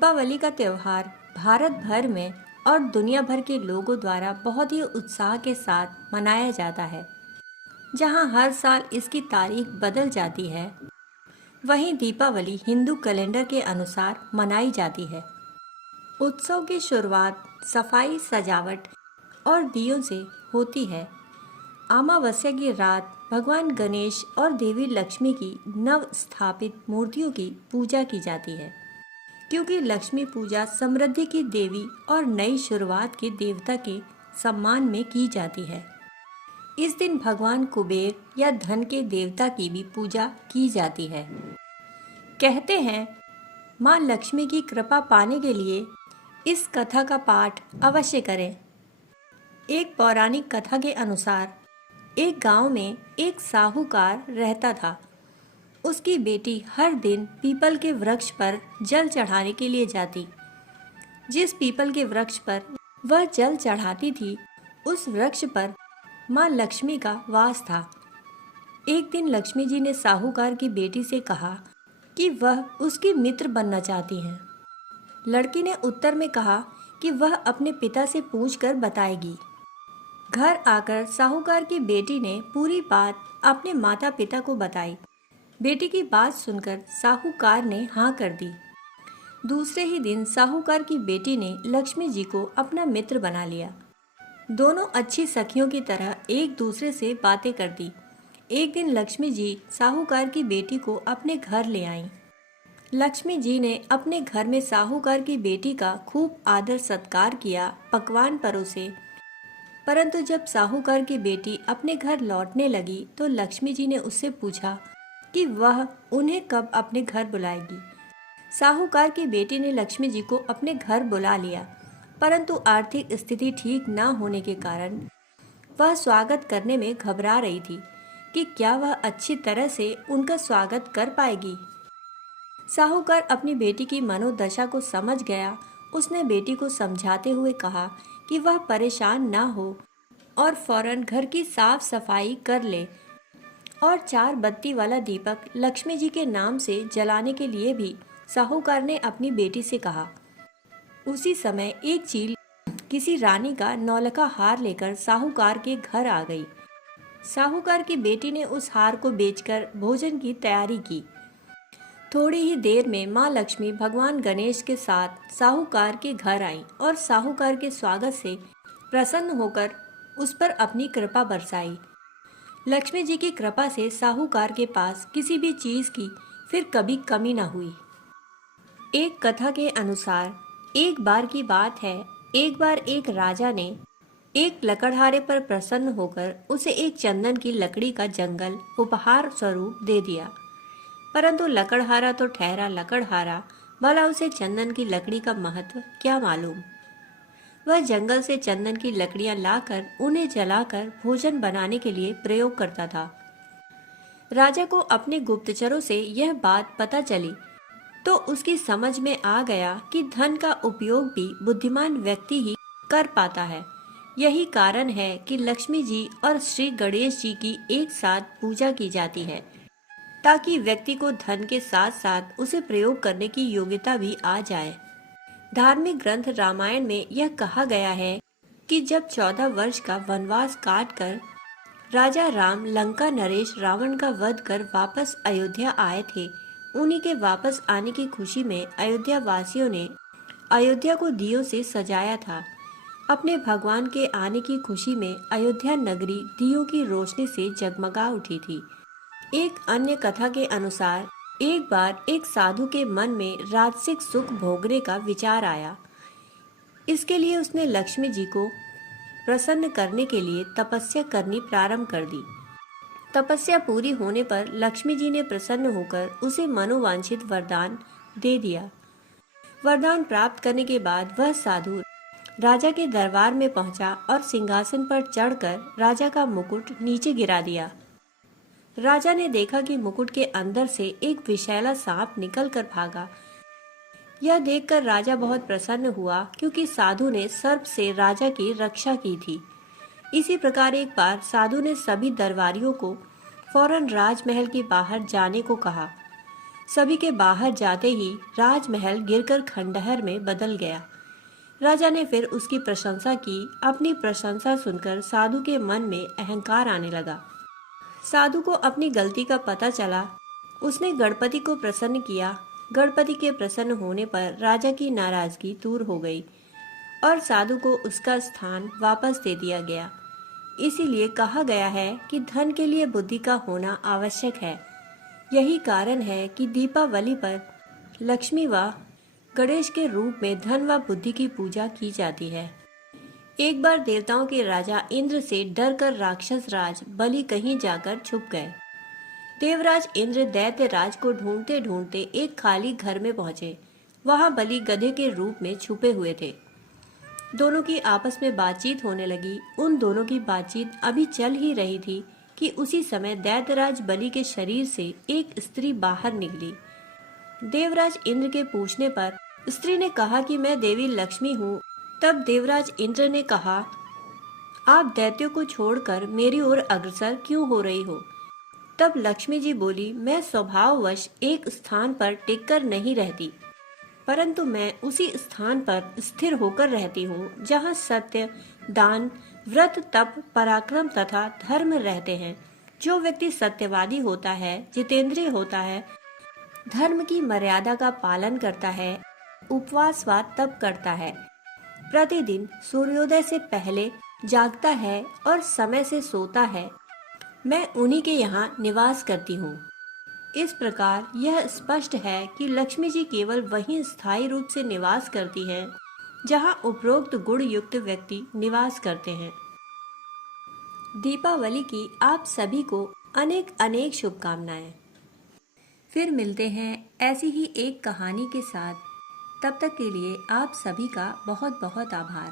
दीपावली का त्योहार भारत भर में और दुनिया भर के लोगों द्वारा बहुत ही उत्साह के साथ मनाया जाता है। जहां हर साल इसकी तारीख बदल जाती है, वहीं दीपावली हिंदू कैलेंडर के अनुसार मनाई जाती है। उत्सव की शुरुआत सफाई, सजावट और दियों से होती है। अमावस्या की रात भगवान गणेश और देवी लक्ष्मी की नव स्थापित मूर्तियों की पूजा की जाती है, क्योंकि लक्ष्मी पूजा समृद्धि की देवी और नई शुरुआत के देवता के सम्मान में की जाती है। इस दिन भगवान कुबेर या धन के देवता की भी पूजा की जाती है। कहते हैं, माँ लक्ष्मी की कृपा पाने के लिए इस कथा का पाठ अवश्य करें। एक पौराणिक कथा के अनुसार एक गांव में एक साहूकार रहता था। उसकी बेटी हर दिन पीपल के वृक्ष पर जल चढ़ाने के लिए जाती। जिस पीपल के वृक्ष पर वह जल चढ़ाती थी, उस वृक्ष पर माँ लक्ष्मी का वास था। एक दिन लक्ष्मी जी ने साहूकार की बेटी से कहा कि वह उसकी मित्र बनना चाहती हैं। लड़की ने उत्तर में कहा कि वह अपने पिता से पूछकर बताएगी। घर आकर साहूकार की बेटी ने पूरी बात अपने माता पिता को बताई। बेटी की बात सुनकर साहूकार ने हाँ कर दी। दूसरे ही दिन साहूकार की बेटी ने लक्ष्मी जी को अपना मित्र बना लिया। दोनों अच्छी सखियों की तरह एक दूसरे से बातें कर दी। एक दिन लक्ष्मी जी साहूकार की बेटी को अपने घर ले आईं। लक्ष्मी जी ने अपने घर में साहूकार की बेटी का खूब आदर सत्कार किया, पकवान परोसे। परंतु जब साहूकार की बेटी अपने घर लौटने लगी तो लक्ष्मी जी ने उससे पूछा कि वह उन्हें कब अपने घर बुलाएगी। साहूकार की बेटी ने लक्ष्मी जी को अपने घर बुला लिया, परंतु आर्थिक स्थिति ठीक न होने के कारण वह स्वागत करने में घबरा रही थी कि क्या वह अच्छी तरह से उनका स्वागत कर पाएगी। साहूकार अपनी बेटी की मनोदशा को समझ गया। उसने बेटी को समझाते हुए कहा कि वह परेशान न हो और फौरन घर की साफ सफाई कर ले और 4 बत्ती वाला दीपक लक्ष्मी जी के नाम से जलाने के लिए भी साहूकार ने अपनी बेटी से कहा। उसी समय एक चील किसी रानी का नौलखा हार लेकर साहूकार के घर आ गई। साहूकार की बेटी ने उस हार को बेचकर भोजन की तैयारी की। थोड़ी ही देर में माँ लक्ष्मी भगवान गणेश के साथ साहूकार के घर आईं और साहूकार के स्वागत से प्रसन्न होकर उस पर अपनी कृपा बरसाई। लक्ष्मी जी की कृपा से साहूकार के पास किसी भी चीज की फिर कभी कमी न हुई। एक कथा के अनुसार एक बार की बात है, एक बार एक राजा ने एक लकड़हारे पर प्रसन्न होकर उसे एक चंदन की लकड़ी का जंगल उपहार स्वरूप दे दिया। परंतु लकड़हारा तो ठहरा लकड़हारा, भला उसे चंदन की लकड़ी का महत्व क्या मालूम। वह जंगल से चंदन की लकड़ियां लाकर उन्हें जलाकर भोजन बनाने के लिए प्रयोग करता था। राजा को अपने गुप्तचरों से यह बात पता चली तो उसकी समझ में आ गया कि धन का उपयोग भी बुद्धिमान व्यक्ति ही कर पाता है। यही कारण है कि लक्ष्मी जी और श्री गणेश जी की एक साथ पूजा की जाती है, ताकि व्यक्ति को धन के साथ साथ उसे प्रयोग करने की योग्यता भी आ जाए। धार्मिक ग्रंथ रामायण में यह कहा गया है कि जब 14 वर्ष का वनवास काट कर राजा राम लंका नरेश रावण का वध कर वापस अयोध्या आए थे, उन्हीं के वापस आने की खुशी में अयोध्या वासियों ने अयोध्या को दियों से सजाया था। अपने भगवान के आने की खुशी में अयोध्या नगरी दियों की रोशनी से जगमगा उठी थी। एक अन्य कथा के अनुसार एक बार एक साधु के मन में राजसिक सुख भोगने का विचार आया। इसके लिए उसने लक्ष्मी जी को प्रसन्न करने के लिए तपस्या करनी प्रारंभ कर दी। तपस्या पूरी होने पर लक्ष्मी जी ने प्रसन्न होकर उसे मनोवांछित वरदान दे दिया। वरदान प्राप्त करने के बाद वह साधु राजा के दरबार में पहुंचा और सिंहासन पर चढ़कर राजा का मुकुट नीचे गिरा दिया। राजा ने देखा कि मुकुट के अंदर से एक विषैला सांप निकलकर भागा। यह देखकर राजा बहुत प्रसन्न हुआ, क्योंकि साधु ने सर्प से राजा की रक्षा की थी। इसी प्रकार एक बार साधु ने सभी दरबारियों को फौरन राजमहल के बाहर जाने को कहा। सभी के बाहर जाते ही राजमहल गिरकर खंडहर में बदल गया। राजा ने फिर उसकी प्रशंसा की। अपनी प्रशंसा सुनकर साधु के मन में अहंकार आने लगा। साधु को अपनी गलती का पता चला। उसने गणपति को प्रसन्न किया। गणपति के प्रसन्न होने पर राजा की नाराजगी दूर हो गई और साधु को उसका स्थान वापस दे दिया गया। इसीलिए कहा गया है कि धन के लिए बुद्धि का होना आवश्यक है। यही कारण है कि दीपावली पर लक्ष्मी व गणेश के रूप में धन व बुद्धि की पूजा की जाती है। एक बार देवताओं के राजा इंद्र से डरकर राक्षस राज बलि कहीं जाकर छुप गए। देवराज इंद्र दैत्य राज को ढूंढते ढूंढते एक खाली घर में पहुंचे। वहां बलि गधे के रूप में छुपे हुए थे। दोनों की आपस में बातचीत होने लगी। उन दोनों की बातचीत अभी चल ही रही थी कि उसी समय दैत्यराज बलि के शरीर से एक स्त्री बाहर निकली। देवराज इंद्र के पूछने पर स्त्री ने कहा कि मैं देवी लक्ष्मी हूँ। तब देवराज इंद्र ने कहा, आप दैत्यों को छोड़कर मेरी ओर अग्रसर क्यों हो रही हो? तब लक्ष्मी जी बोली, मैं स्वभाववश एक स्थान पर टिककर नहीं रहती, परंतु मैं उसी स्थान पर स्थिर होकर रहती हूँ जहाँ सत्य, दान, व्रत, तप, पराक्रम तथा धर्म रहते हैं। जो व्यक्ति सत्यवादी होता है, जितेंद्रिय होता है, धर्म की मर्यादा का पालन करता है, उपवास व तप करता है, प्रतिदिन सूर्योदय से पहले जागता है और समय से सोता है, मैं उन्हीं के यहाँ निवास करती हूँ। इस प्रकार यह स्पष्ट है कि लक्ष्मी जी केवल वहीं स्थायी रूप से निवास करती हैं जहाँ उपरोक्त गुण युक्त व्यक्ति निवास करते हैं। दीपावली की आप सभी को अनेक अनेक शुभकामनाएं। फिर मिलते हैं ऐसी ही एक कहानी के साथ। तब तक के लिए आप सभी का बहुत बहुत आभार।